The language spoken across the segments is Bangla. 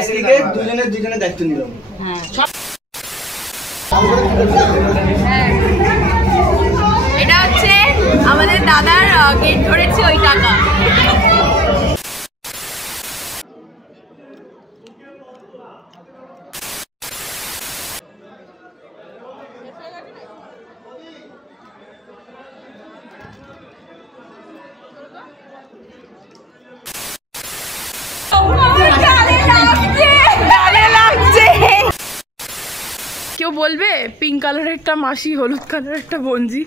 আজকে দুজনে দায়িত্ব নিলাম। এটা হচ্ছে আমাদের দাদার গেট ধরেছে ওই কাকা। কেউ বলবে পিঙ্ক কালারের একটা মাসি, হলুদ কালারের একটা বঞ্জি।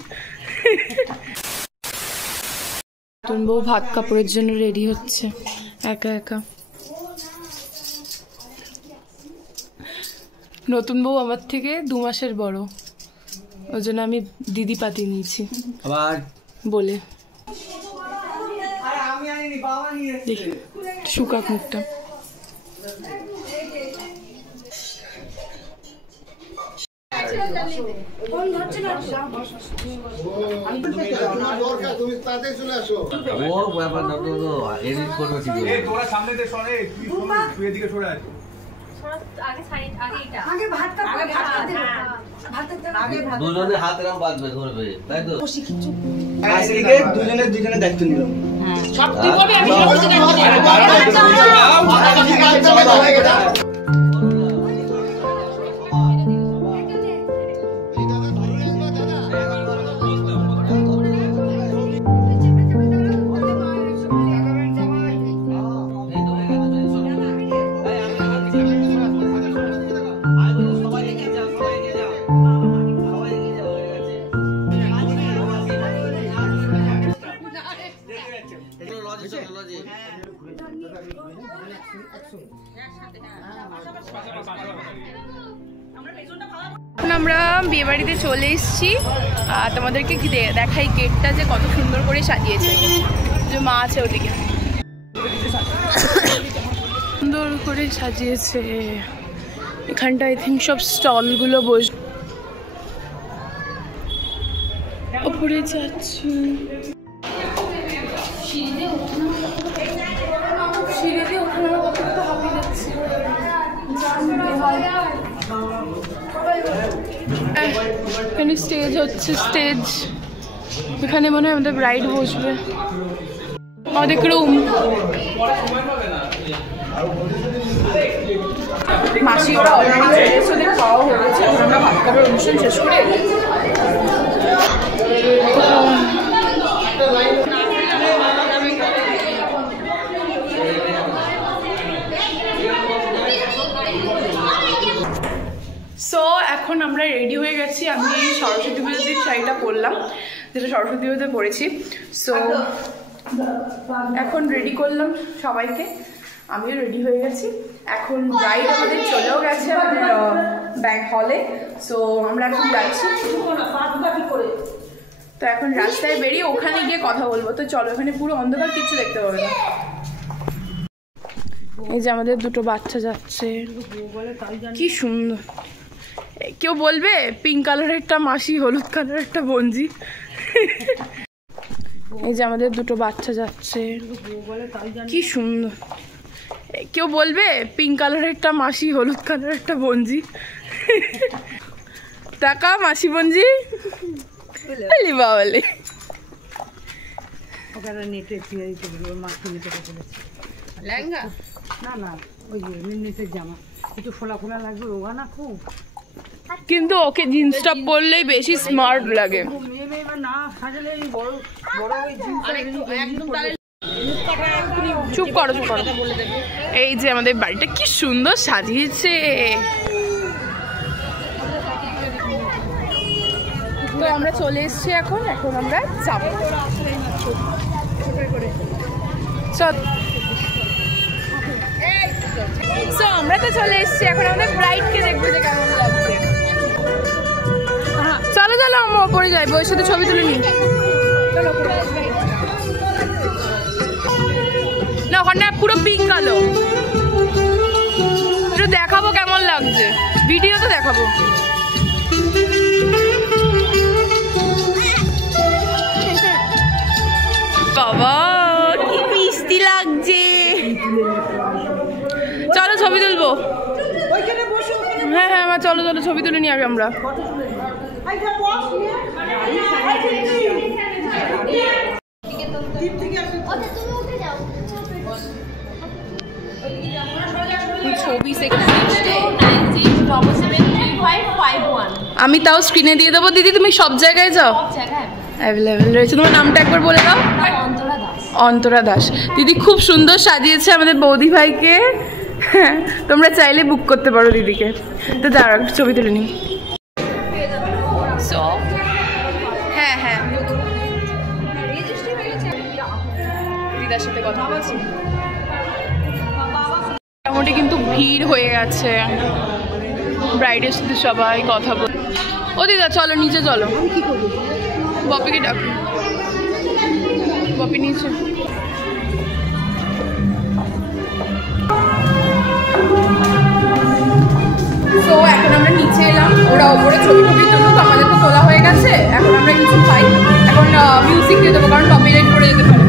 নতুন বউ ভাত কাপড়ের জন্য রেডি হচ্ছে একা একা। নতুন বউ আমার থেকে 2 মাসের বড়, ওই জন্য আমি দিদি পাতি নিয়েছি বলে। দেখি শুকাক মুখটা। দুজনে হাত রাম বাঁধবে ধরবে, তাই তো? আজকে দুজনে দায়িত্ব নিলাম। সব তুই করবি, আমি এখন আমরা বিয়ে বাড়িতে চলে এসেছি। তোমাদেরকে কি দেখাই গেটটা যে কত সুন্দর করে সাজিয়েছে, যে মা আছে ওদিকে সুন্দর করে সাজিয়েছে। এখানটা আই থিঙ্ক সব স্টলগুলো বস ওপরে যাচ্ছি। এখানে স্টেজ হচ্ছে, স্টেজ এখানে মনে হয় আমাদের ব্রাইড বসবে। অনেক রুম, মাসি ওরা অলরেডি চলে এসে, ওদের খাওয়া হয়ে গেছে। আমরা ভাত খাবার অনুষ্ঠান শেষ করে এখন আমরা রেডি হয়ে গেছি। আমি সরস্বতী পুজোর শাড়িটা পরলাম, যেটা সরস্বতী পুজোতে পরেছি। সো এখন রেডি করলাম সবাইকে, আমিও রেডি হয়ে গেছি। এখন ব্রাইড আমাদের চলেও গেছে আমাদের ব্যাংক হলে। সো আমরা এখন যাচ্ছি, তো এখন রাস্তায় বেরিয়ে ওখানে গিয়ে কথা বলবো। তো চলো, এখানে পুরো অন্ধকার, কিছু দেখতে পাবে না। এই যে আমাদের দুটো বাচ্চা যাচ্ছে, কি সুন্দর। কেউ বলবে পিঙ্ক কালারের একটা মাসি, হলুদ কালারের একটা বঞ্জি। এই যে আমাদের দুটো বাচ্চা যাচ্ছে, কি সুন্দর। কেউ বলবে পিঙ্ক কালারের একটা মাসি, হলুদ কালারের একটা বঞ্জি। টাকা মাসি বঞ্জি বাবলে লেহেঙ্গা না ওই নিচের জামা একটু ফোলা ফোলা লাগবে, রোগা না খুব, কিন্তু ওকে জিন্সটা পরলেই বেশি স্মার্ট লাগে। চুপ করো চুপ করো। এই যে আমাদের বাড়িটা কি সুন্দর সাজিয়েছে। তো আমরা চলে এসেছি এখন আমরা যাবো। সো আমরা তো চলে এসেছি, এখন আমাদের ব্রাইডকে দেখবো যে কেমন লাগছে। চলো চলো আমরা ওপরে যাই, বউয়ের সাথে ছবি তুলে নিই। না ওখানে পুরো পিঙ্ক কালো, একটু দেখাবো কেমন লাগছে, ভিডিও তো দেখাবো। বাবা কি মিষ্টি লাগছে, চলো ছবি তুলে বলবো। হ্যাঁ হ্যাঁ আমার চলো চলো ছবি তুলে নিয়ে আসি আমরা। আমি তাও স্ক্রিনে দিয়ে দেবো দিদি, তুমি সব জায়গায় যাও, অ্যাভেলেবেল রয়েছে। তোমার নামটা একবার বলে দাও। অন্তরা দাস। দিদি খুব সুন্দর সাজিয়েছে আমাদের বৌদি ভাইকে, তোমরা চাইলে বুক করতে পারো দিদিকে। তো দাঁড়াও ছবি তুলে নিই। হ্যাঁ হ্যাঁ দিদার সাথে কথা বলছি। মোটামুটি কিন্তু ভিড় হয়ে গেছে, ব্রাইডের সাথে সবাই কথা বল। ও দিদা চলো নিচে চলো, বপিকে ডাকো, বপি নিচে। তো এখন আমরা নিচে এলাম, ওরা ওপরে ছবি টবি তুলুক, আমাদের তো তোলা হয়ে গেছে। এখন আমরা কিছু খাই, এখন মিউজিক দিয়ে দেবো কারণ কপিরাইট করে যেতে পারে।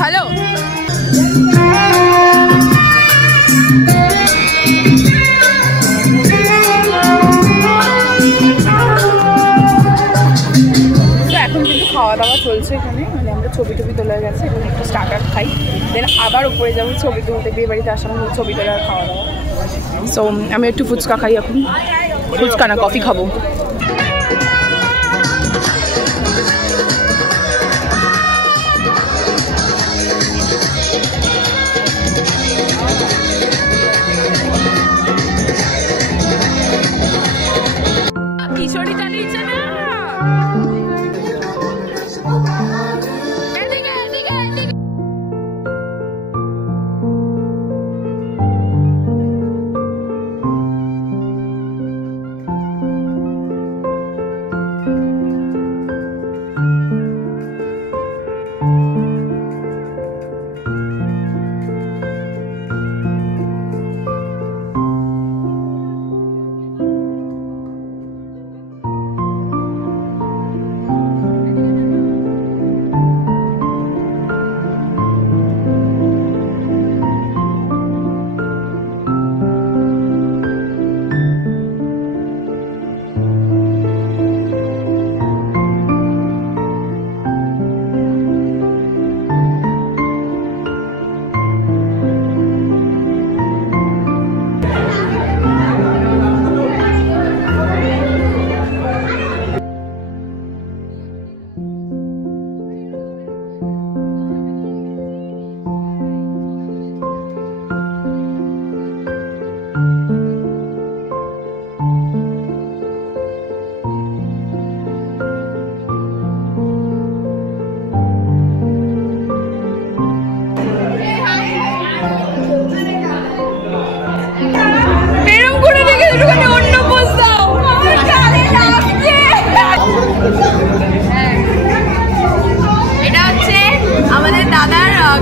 ভালো এখন কিন্তু খাওয়া দাওয়া চলছে এখানে, মানে আমরা ছবি টবি তোলা গেছে, এখন একটু স্টার্টার খাই, দেন আবার উপরে যাবো ছবি তুলতে। বিয়ে বাড়িতে আসার ছবি তোলার খাওয়া দাওয়া। সো আমি একটু ফুচকা খাই এখন, ফুচকা না কফি খাবো। কিশোরী চালিয়েছে না।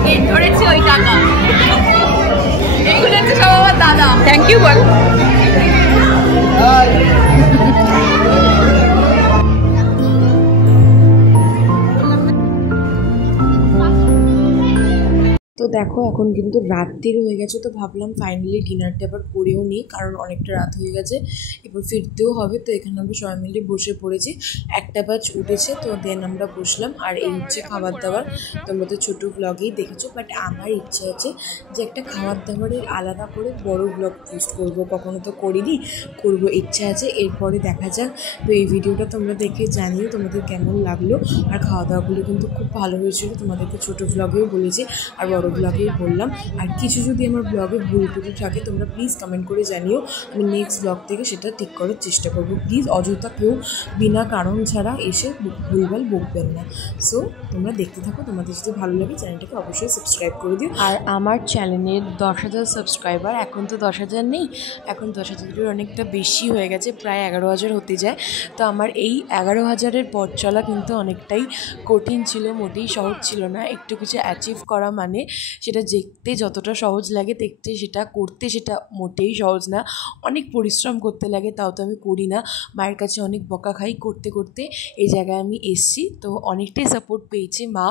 গেট ধরেছি ওই টাকা। এইগুলো হচ্ছে সব আমার দাদা। থ্যাংক ইউ বল। তো দেখো এখন কিন্তু রাত্রির হয়ে গেছে, তো ভাবলাম ফাইনালি ডিনারটা এবার করেও নিই, কারণ অনেকটা রাত হয়ে গেছে, এবার ফিরতেও হবে। তো এখানে আমরা সবাই মিলে বসে পড়েছি, 1টা বাজ উঠেছে, তো দেন আমরা বসলাম। আর এই হচ্ছে খাবার দাবার, তোমরা তো ছোটো ব্লগেই দেখেছো, বাট আমার ইচ্ছা আছে যে একটা খাবার দাবারের আলাদা করে বড় ব্লগ পোস্ট করব, কখনো তো করিনি, করব ইচ্ছা আছে, এরপরে দেখা যাক। তো এই ভিডিওটা তোমরা দেখে জানিও তোমাদের কেমন লাগলো। আর খাওয়া দাওয়াগুলো কিন্তু খুব ভালো হয়েছিল, তোমাদেরকে ছোটো ব্লগেও বলেছি আর বড় ব্লগেই বললাম। আর কিছু যদি আমার ব্লগে ভুল ত্রুটি থাকে তোমরা প্লিজ কমেন্ট করে জানিও, আমি নেক্সট ব্লগ থেকে সেটা ঠিক করার চেষ্টা করব। প্লিজ অযথা কেউ বিনা কারণ ছাড়া এসে ভুলভাল বকবেন না। সো তোমরা দেখতে থাকো, তোমাদের যদি ভালো লাগে চ্যানেলটাকে অবশ্যই সাবস্ক্রাইব করে দিও। আর আমার চ্যানেলের 10,000 সাবস্ক্রাইবার, এখন তো 10,000 নেই, এখন 10,000-এর অনেকটা বেশি হয়ে গেছে, প্রায় 11,000 হতে যায়। তো আমার এই 11,000-এর পথ চলা কিন্তু অনেকটাই কঠিন ছিল, মোটেই সহজ ছিল না। একটু কিছু অ্যাচিভ করা মানে সেটা দেখতে যতটা সহজ লাগে, দেখতে সেটা করতে সেটা মোটেই সহজ না, অনেক পরিশ্রম করতে লাগে, তাও তো আমি করি না। মায়ের কাছে অনেক বকা খাই করতে করতে এই জায়গায় আমি এসছি। তো অনেকটাই সাপোর্ট পেয়েছে মা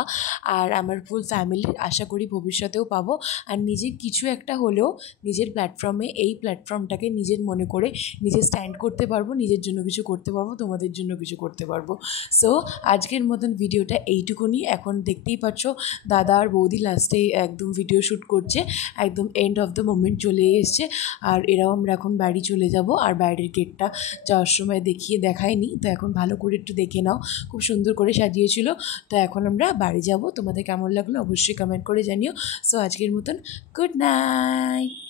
আর আমার ফুল ফ্যামিলির, আশা করি ভবিষ্যতেও পাবো। আর নিজের কিছু একটা হলেও নিজের প্ল্যাটফর্মে, এই প্ল্যাটফর্মটাকে নিজের মনে করে নিজে স্ট্যান্ড করতে পারবো, নিজের জন্য কিছু করতে পারবো, তোমাদের জন্য কিছু করতে পারবো। সো আজকের মতন ভিডিওটা এইটুকুনি। এখন দেখতেই পাচ্ছ দাদা আর বৌদি লাস্টে একদম ভিডিও শ্যুট করছে, একদম এন্ড অফ দ্য মোমেন্ট চলে এসছে। আর এরাও আমরা এখন বাড়ি চলে যাব। আর বাইরের গেটটা যাওয়ার সময় দেখায়নি, তো এখন ভালো করে একটু দেখে নাও, খুব সুন্দর করে সাজিয়েছিল। তো এখন আমরা বাড়ি যাব, তোমাদের কেমন লাগলো অবশ্যই কমেন্ট করে জানিও। সো আজকের মতন গুড নাইট।